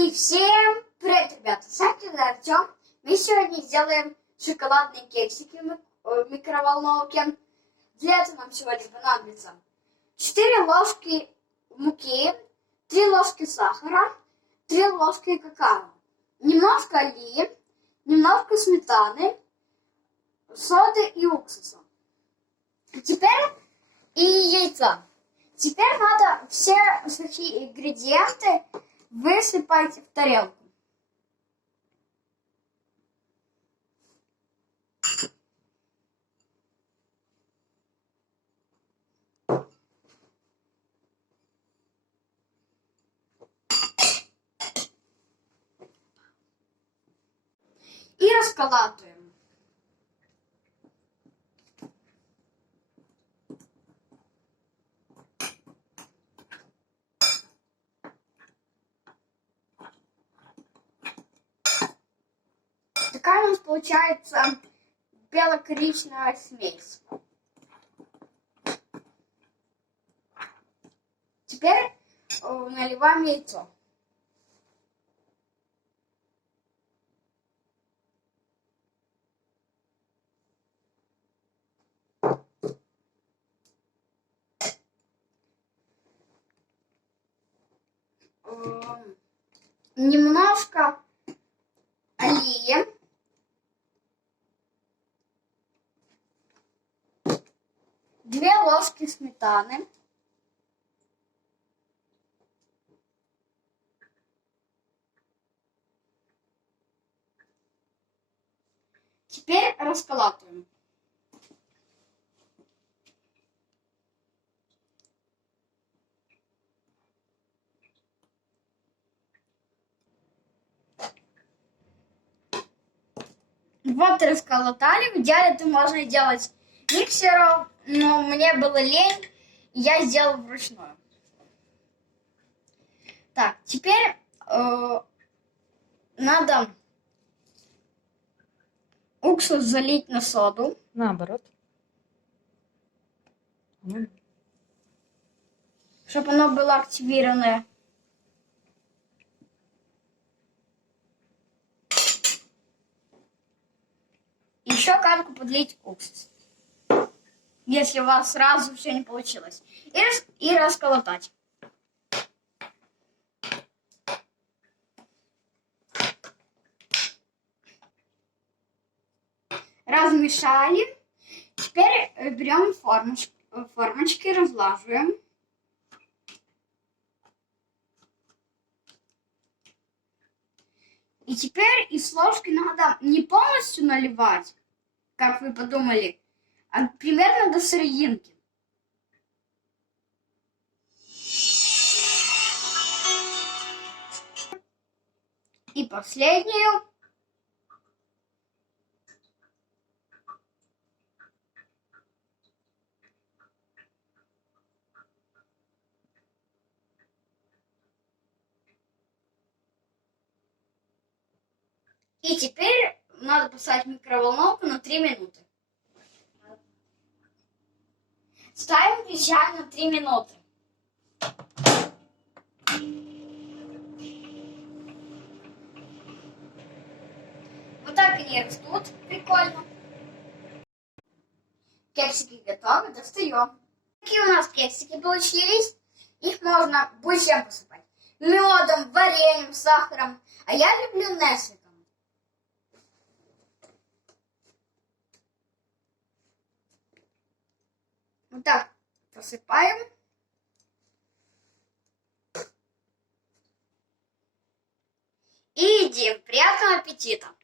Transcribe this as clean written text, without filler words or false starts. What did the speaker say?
И всем привет, ребята! С вами Артем. Мы сегодня сделаем шоколадные кексики в микроволновке. Для этого нам сегодня понадобится 4 ложки муки, 3 ложки сахара, 3 ложки какао, немножко оливы, немножко сметаны, соды и уксуса. Теперь и яйца. Теперь надо все сухие ингредиенты высыпать в тарелку. И расколачиваем. Такая у нас получается бело-коричневая смесь. Теперь наливаем яйцо. Немножко оливье. 2 ложки сметаны. Теперь расколачиваем. Вот расколотали. В идеале это можно делать миксером, но мне было лень, и я сделал вручную. Так, теперь надо уксус залить на соду. Наоборот. Чтобы оно было активированное. Еще капельку подлить уксус. Если у вас сразу все не получилось. И расколотать. Размешали. Теперь берем формочки, разлаживаем. И теперь из ложки надо не полностью наливать, как вы подумали, а примерно до серединки. И последнюю. И теперь надо поставить микроволновку на 3 минуты. Ставим, включаем на 3 минуты. Вот так они растут. Прикольно. Кексики готовы, достаем. Такие у нас кексики получились. Их можно больше посыпать. Медом, вареньем, сахаром. А я люблю Несквиком. Вот так посыпаем. И едим. Приятного аппетита!